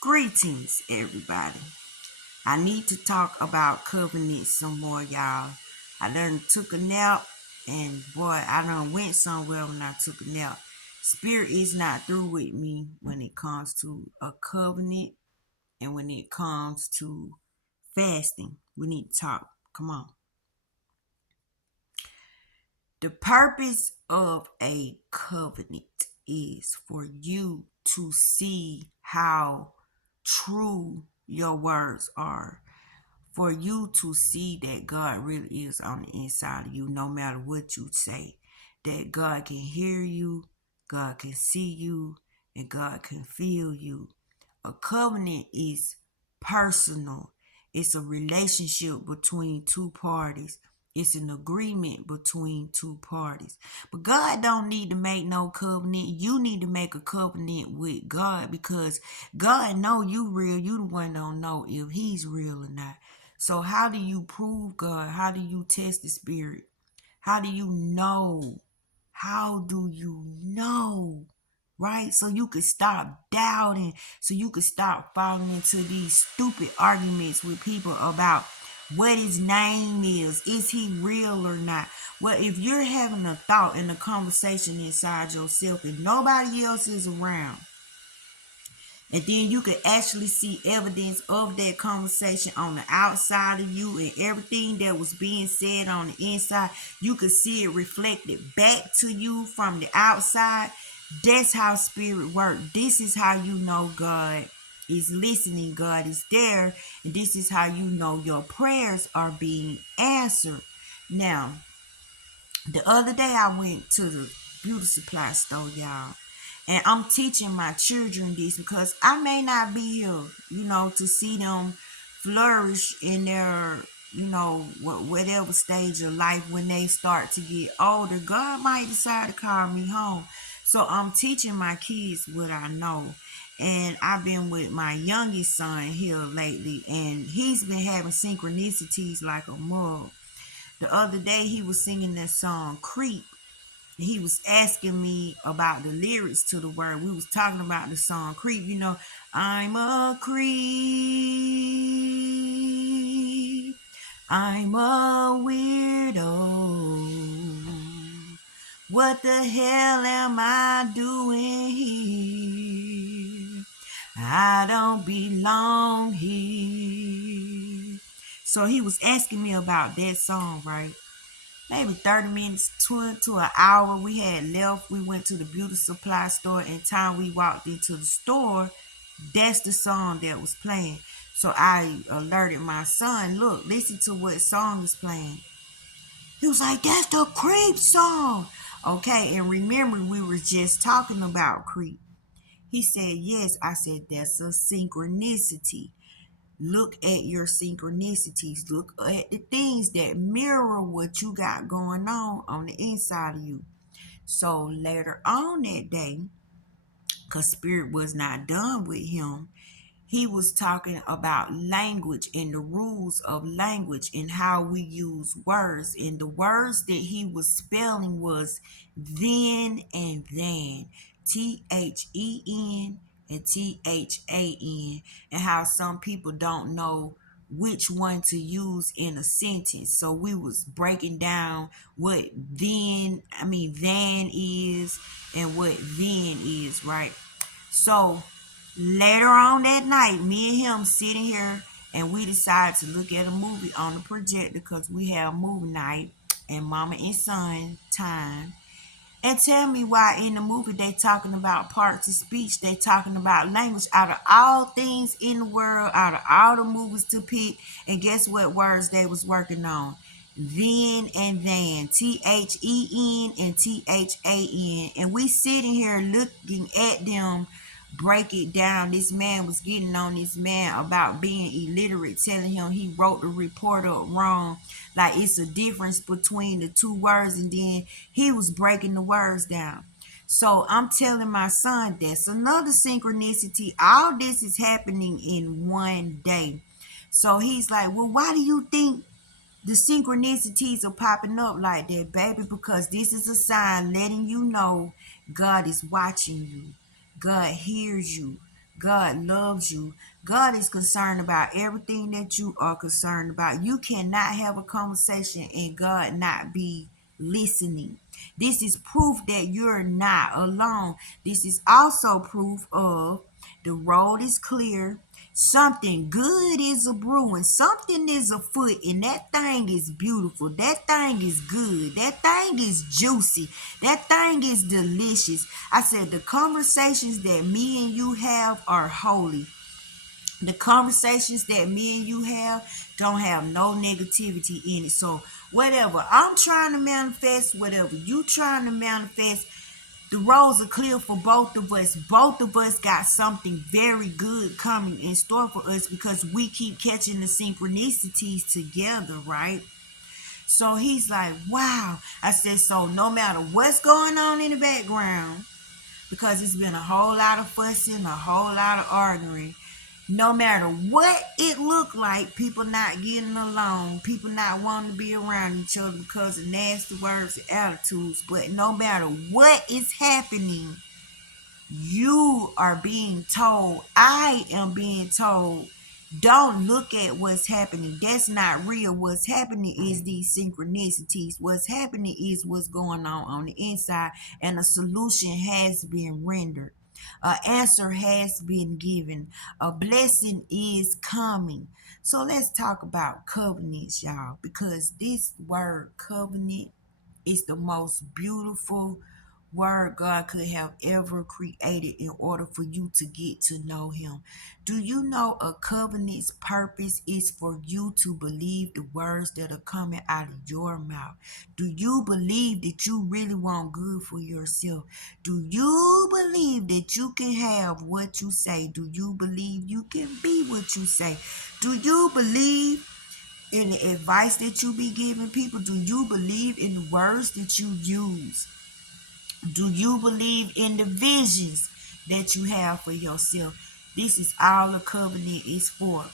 Greetings, everybody. I need to talk about covenant some more, y'all. I done took a nap, and boy, I done went somewhere when I took a nap. Spirit is not through with me when it comes to a covenant and when it comes to fasting. We need to talk. Come on. The purpose of a covenant is for you to see how true your words are, for you to see that God really is on the inside of you, no matter what you say, that God can hear you, God can see you, and God can feel you. A covenant is personal. It's a relationship between two parties. It's an agreement between two parties. But God don't need to make no covenant. You need to make a covenant with God because God know you real. You the one don't know if he's real or not. So how do you prove God? How do you test the spirit? How do you know? How do you know? Right? So you could stop doubting, so you could stop falling into these stupid arguments with people about what his name is he real or not? Well, if you're having a thought and a conversation inside yourself and nobody else is around, and then you could actually see evidence of that conversation on the outside of you and everything that was being said on the inside. You could see it reflected back to you from the outside. That's how spirit works. This is how you know God is listening, God is there, and this is how you know your prayers are being answered. Now, the other day I went to the beauty supply store, y'all. And I'm teaching my children this because I may not be here, to see them flourish in their, whatever stage of life when they start to get older. God might decide to call me home. So I'm teaching my kids what I know. And I've been with my youngest son here lately, and he's been having synchronicities like a mug. The other day he was singing that song Creep. He was asking me about the lyrics to the word. We was talking about the song Creep. I'm a creep. I'm a weirdo. What the hell am I doing here? I don't belong here. So he was asking me about that song, right? Maybe 30 minutes to an hour we had left. We went to the beauty supply store, and time we walked into the store, that's the song that was playing. So I alerted my son, look, listen to what song is playing. He was like, that's the Creep song. Okay, and remember we were just talking about Creep. He said, yes. I said, that's a synchronicity. Look at your synchronicities. Look at the things that mirror what you got going on the inside of you. So later on that day, because Spirit was not done with him, he was talking about language and the rules of language and how we use words. And the words that he was spelling was then and then. THEN and THAN. And how some people don't know which one to use in a sentence. So we was breaking down what than is and what then is, right? So later on that night, me and him sitting here, and we decided to look at a movie on the projector because we have movie night and mama and son time. And tell me why in the movie they talking about parts of speech, they talking about language. Out of all things in the world, out of all the movies to pick, and guess what words they was working on? Then and then, THEN and THAN. And we sitting here looking at them break it down. This man was getting on this man about being illiterate, telling him he wrote the report up wrong. Like it's a difference between the two words, and then he was breaking the words down. So I'm telling my son that's another synchronicity. All this is happening in one day. So he's like, well, why do you think the synchronicities are popping up like that, baby? Because this is a sign letting you know God is watching you. God hears you. God loves you. God is concerned about everything that you are concerned about. You cannot have a conversation and God not be listening. This is proof that you're not alone. This is also proof of the road is clear. Something good is a brewing. Something is afoot, and that thing is beautiful. That thing is good. That thing is juicy. That thing is delicious. I said the conversations that me and you have are holy. The conversations that me and you have don't have no negativity in it. So whatever I'm trying to manifest, whatever you trying to manifest, the roads are clear for both of us. Both of us got something very good coming in store for us because we keep catching the synchronicities together, right? So he's like, wow. I said, so no matter what's going on in the background, because it's been a whole lot of fussing, a whole lot of arguing. No matter what it looked like, people not getting along, people not wanting to be around each other because of nasty words and attitudes. But no matter what is happening, you are being told, I am being told, don't look at what's happening. That's not real. What's happening is these synchronicities. What's happening is what's going on the inside, and a solution has been rendered. An answer has been given. A blessing is coming. So let's talk about covenants, y'all, because this word covenant is the most beautiful word God could have ever created in order for you to get to know him. Do you know a covenant's purpose is for you to believe the words that are coming out of your mouth? Do you believe that you really want good for yourself? Do you believe that you can have what you say? Do you believe you can be what you say? Do you believe in the advice that you be giving people? Do you believe in the words that you use? Do you believe in the visions that you have for yourself? This is all a covenant is for.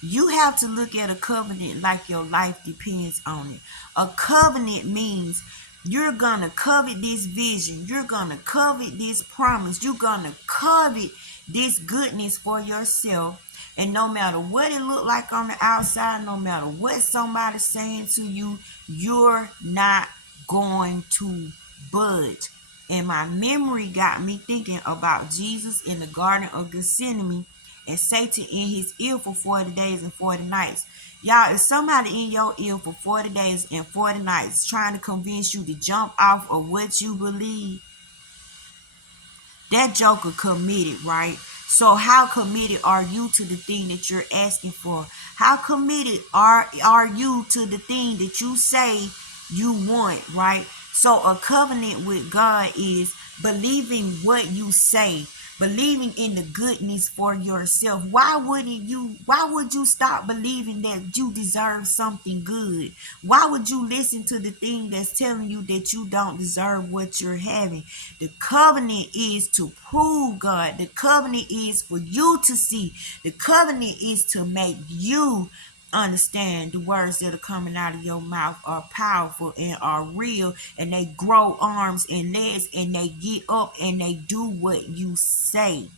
You have to look at a covenant like your life depends on it. A covenant means you're going to covet this vision. You're going to covet this promise. You're going to covet this goodness for yourself. And no matter what it look like on the outside, no matter what somebody's saying to you, you're not going to budge. And my memory got me thinking about Jesus in the Garden of Gethsemane and Satan in his ear for 40 days and 40 nights. Y'all, if somebody in your ear for 40 days and 40 nights trying to convince you to jump off of what you believe, that joker committed, right? So how committed are you to the thing that you're asking for? How committed are you to the thing that you say you want, right? So a covenant with God is believing what you say, believing in the goodness for yourself. Why would you stop believing that you deserve something good? Why would you listen to the thing that's telling you that you don't deserve what you're having? The covenant is to prove God. The covenant is for you to see. The covenant is to make you understand the words that are coming out of your mouth are powerful and are real, and they grow arms and legs, and they get up and they do what you say.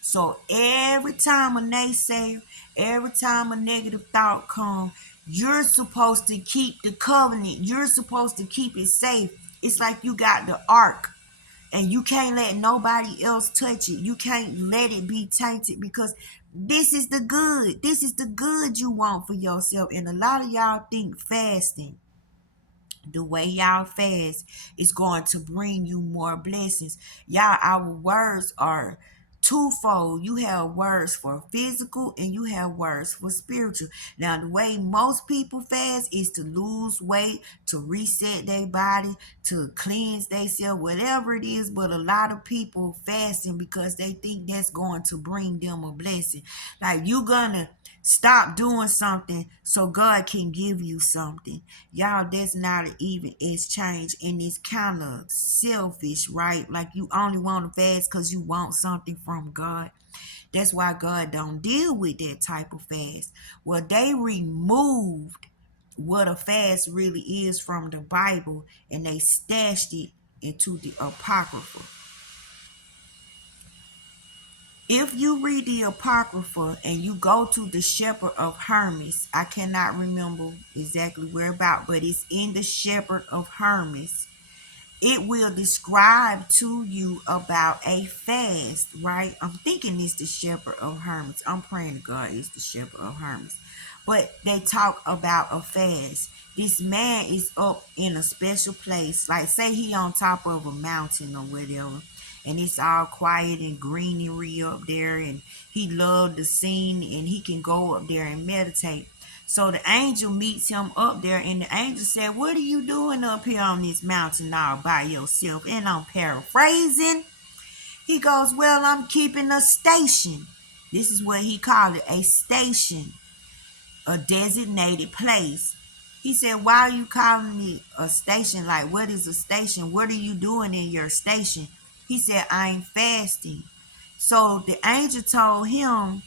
So every time a naysayer, every time a negative thought comes, you're supposed to keep the covenant. You're supposed to keep it safe. It's like you got the ark, and you can't let nobody else touch it. You can't let it be tainted, because this is the good. This is the good you want for yourself. And a lot of y'all think fasting, the way y'all fast, is going to bring you more blessings. Y'all, our words are twofold. You have words for physical and you have words for spiritual. Now, the way most people fast is to lose weight, to reset their body, to cleanse themselves, whatever it is. But a lot of people fasting because they think that's going to bring them a blessing. Like, you gonna stop doing something so God can give you something. Y'all, that's not an even exchange, and it's kind of selfish, right? Like, you only want to fast because you want something from God. That's why God don't deal with that type of fast. Well, they removed what a fast really is from the Bible, and they stashed it into the Apocrypha. If you read the Apocrypha and you go to the Shepherd of Hermas, I cannot remember exactly where about, but it's in the Shepherd of Hermas. It will describe to you about a fast, right? I'm thinking it's the Shepherd of Hermas. I'm praying to God it's the Shepherd of Hermas. But they talk about a fast. This man is up in a special place, like say he on top of a mountain or whatever, and it's all quiet and greenery up there, and he loved the scene, and he can go up there and meditate. So the angel meets him up there, and the angel said, "What are you doing up here on this mountain all by yourself?" And I'm paraphrasing. He goes, "Well, I'm keeping a station." This is what he called it, a station, a designated place. He said, "Why are you calling it a station? Like, what is a station? What are you doing in your station?" He said, "I'm fasting." So the angel told him,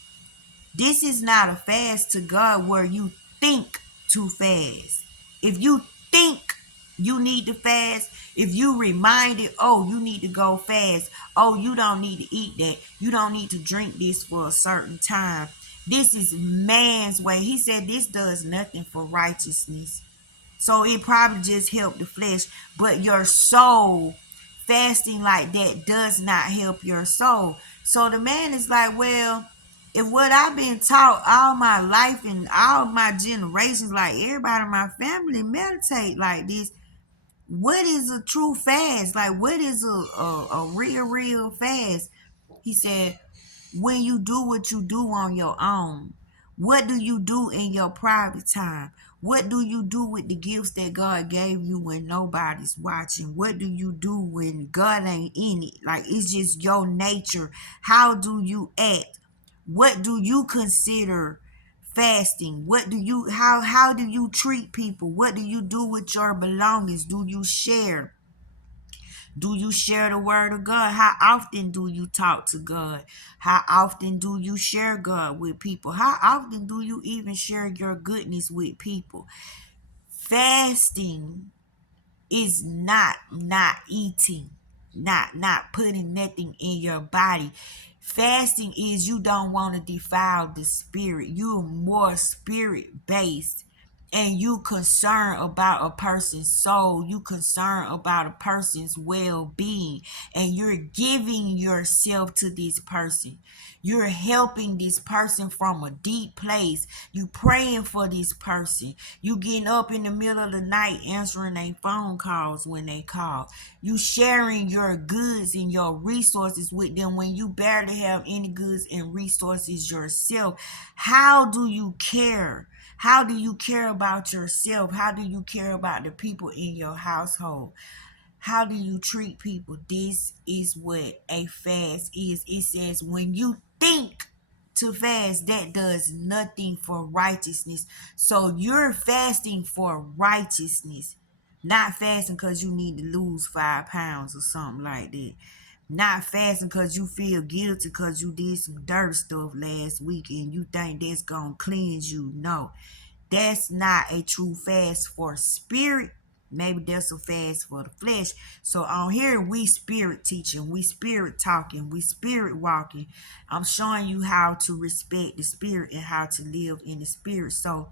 this is not a fast to God where you think to fast. If you think you need to fast, if you reminded, oh, you need to go fast, oh, you don't need to eat that, you don't need to drink this for a certain time. This is man's way. He said this does nothing for righteousness. So it probably just helped the flesh, but your soul, fasting like that does not help your soul. So the man is like, well, if what I've been taught all my life and all my generations, like everybody in my family meditate like this, what is a true fast? Like, what is a real fast? He said, when you do what you do on your own, what do you do in your private time? What do you do with the gifts that God gave you when nobody's watching? What do you do when God ain't in it? Like, it's just your nature. How do you act? What do you consider fasting? What do you how do you treat people? What do you do with your belongings? Do you share? Do you share the word of God? How often do you talk to God? How often do you share God with people? How often do you even share your goodness with people? Fasting is not eating, not putting nothing in your body. Fasting is you don't want to defile the spirit. You're more spirit based, and you concerned about a person's soul, you concerned about a person's well-being, and you're giving yourself to this person. You're helping this person from a deep place. You praying for this person. You getting up in the middle of the night answering their phone calls when they call. You sharing your goods and your resources with them when you barely have any goods and resources yourself. How do you care? How do you care about yourself? How do you care about the people in your household? How do you treat people? This is what a fast is. It says when you think to fast, that does nothing for righteousness. So you're fasting for righteousness, not fasting because you need to lose 5 pounds or something like that. Not fasting because you feel guilty because you did some dirt stuff last week and you think that's going to cleanse you. No, that's not a true fast for spirit. Maybe that's a fast for the flesh. So on here, we spirit teaching, we spirit talking, we spirit walking. I'm showing you how to respect the spirit and how to live in the spirit. So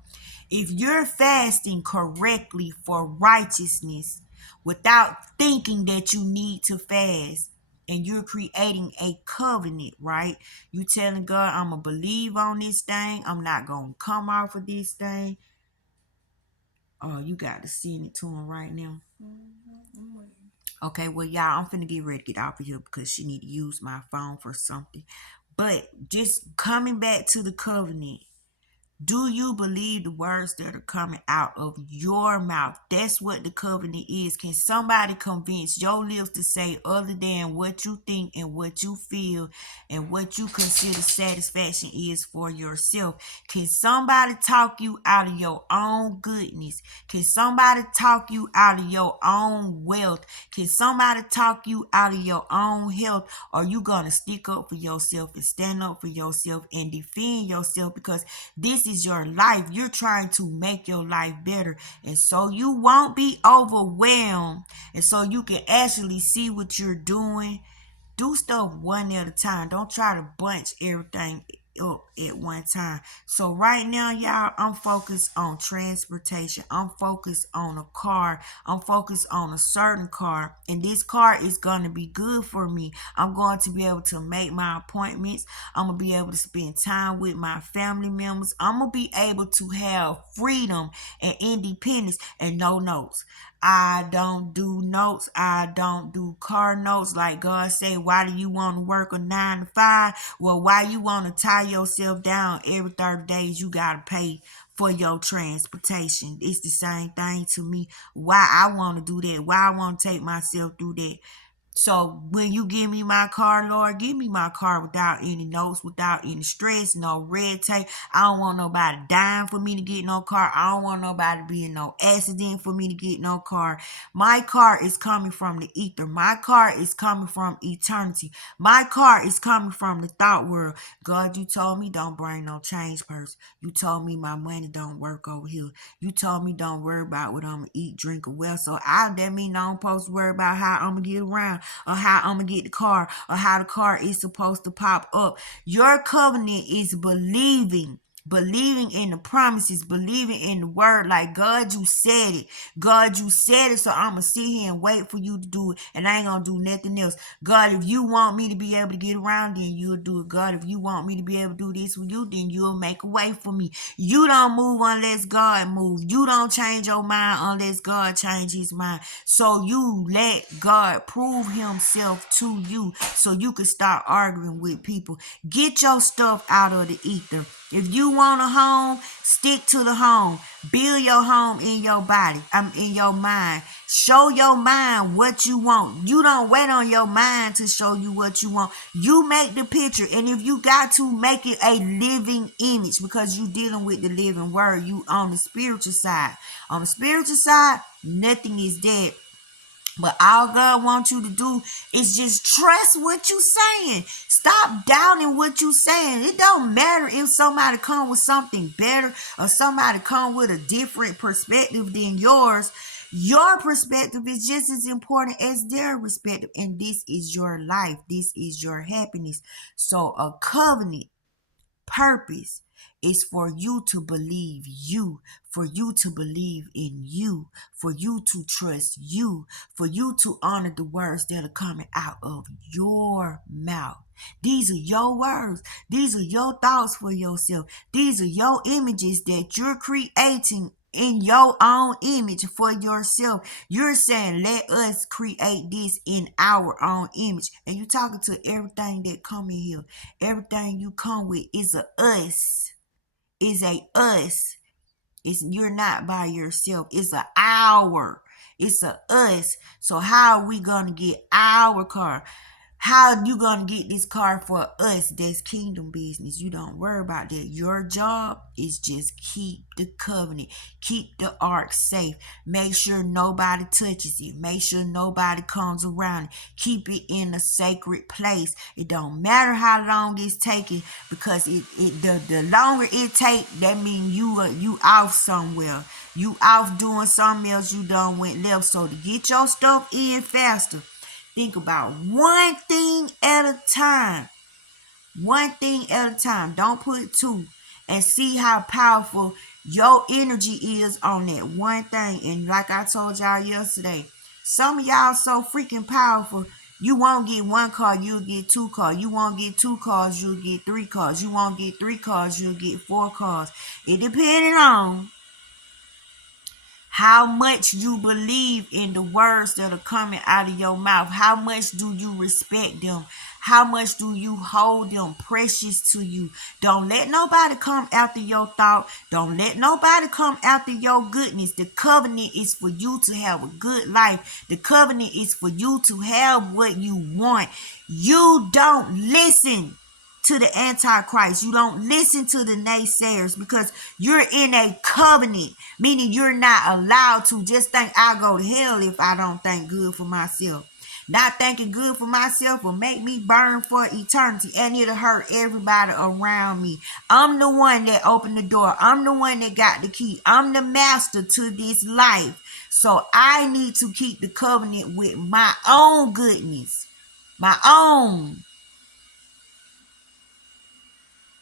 if you're fasting correctly for righteousness without thinking that you need to fast, and you're creating a covenant, right? You telling God, I'm gonna believe on this thing. I'm not gonna come off of this thing. Oh, you got to send it to him right now. Okay, well, y'all, I'm finna get ready to get off of here because she need to use my phone for something. But just coming back to the covenant, do you believe the words that are coming out of your mouth? That's what the covenant is. Can somebody convince your lips to say other than what you think and what you feel and what you consider satisfaction is for yourself? Can somebody talk you out of your own goodness? Can somebody talk you out of your own wealth? Can somebody talk you out of your own health? Are you going to stick up for yourself and stand up for yourself and defend yourself? Because this is your life. You're trying to make your life better. And so you won't be overwhelmed. And so you can actually see what you're doing Do stuff one at a time. Don't try to bunch everything up at one time. So right now, y'all, I'm focused on transportation. I'm focused on a car. I'm focused on a certain car. And this car is going to be good for me. I'm going to be able to make my appointments. I'm going to be able to spend time with my family members. I'm going to be able to have freedom and independence and no notes. I don't do notes. I don't do car notes. Like God say, why do you want to work a 9 to 5? Well, why you want to tie yourself down every 30 days? You got to pay for your transportation. It's the same thing to me. Why I want to do that? Why I want to take myself through that? So when you give me my car, Lord, give me my car without any notes, without any stress, no red tape. I don't want nobody dying for me to get no car. I don't want nobody to be in no accident for me to get no car. My car is coming from the ether. My car is coming from eternity. My car is coming from the thought world. God, you told me don't bring no change purse. You told me my money don't work over here. You told me don't worry about what I'm going to eat, drink, or wear. So that mean I don't supposed to worry about how I'm going to get around, or how I'm going to get the car, or how the car is supposed to pop up. Your covenant is believing in the promises, believing in the word. Like, God, you said it. God, you said it, so I'm going to sit here and wait for you to do it, and I ain't going to do nothing else. God, if you want me to be able to get around, then you'll do it. God, if you want me to be able to do this with you, then you'll make a way for me. You don't move unless God moves. You don't change your mind unless God change his mind. So you let God prove himself to you so you can start arguing with people. Get your stuff out of the ether. If you want a home, stick to the home. Build your home in your body. In your mind. Show your mind what you want. You don't wait on your mind to show you what you want. You make the picture. And if you got to, make it a living image, because you dealing with the living word. You on the spiritual side. On the spiritual side, nothing is dead. But all God wants you to do is just trust what you saying. Stop doubting what you saying. It don't matter if somebody come with something better or somebody come with a different perspective than yours. Your perspective is just as important as their perspective. And this is your life. This is your happiness. So a covenant purpose is for you to believe you, for you to believe in you, for you to trust you, for you to honor the words that are coming out of your mouth. These are your words. These are your thoughts for yourself. These are your images that you're creating in your own image for yourself. You're saying, let us create this in our own image. And you're talking to everything that come in here. Everything you come with is a us. Is a us. You're not by yourself. It's a our. It's a us. So how are we gonna get our car? How you gonna get this car for us? That's kingdom business. You don't worry about that. Your job is just keep the covenant, keep the ark safe. Make sure nobody touches it. Make sure nobody comes around it. Keep it in a sacred place. It don't matter how long it's taking, because the longer it take, that means you off somewhere. You off doing something else. You done went left. So to get your stuff in faster, think about one thing at a time. One thing at a time. Don't put two. And see how powerful your energy is on that one thing. And like I told y'all yesterday, some of y'all so freaking powerful. You won't get one car, you'll get two cars. You won't get two cars, you'll get three cars. You won't get three cars, you'll get four cars. It depends on how much you believe in the words that are coming out of your mouth. How much do you respect them? How much do you hold them precious to you? Don't let nobody come after your thought. Don't let nobody come after your goodness. The covenant is for you to have a good life. The covenant is for you to have what you want. You don't listen to the Antichrist. You don't listen to the naysayers, because you're in a covenant, meaning you're not allowed to just think I'll go to hell if I don't think good for myself. Not thinking good for myself will make me burn for eternity, and it'll hurt everybody around me. I'm the one that opened the door. I'm the one that got the key. I'm the master to this life. So I need to keep the covenant with my own goodness. my own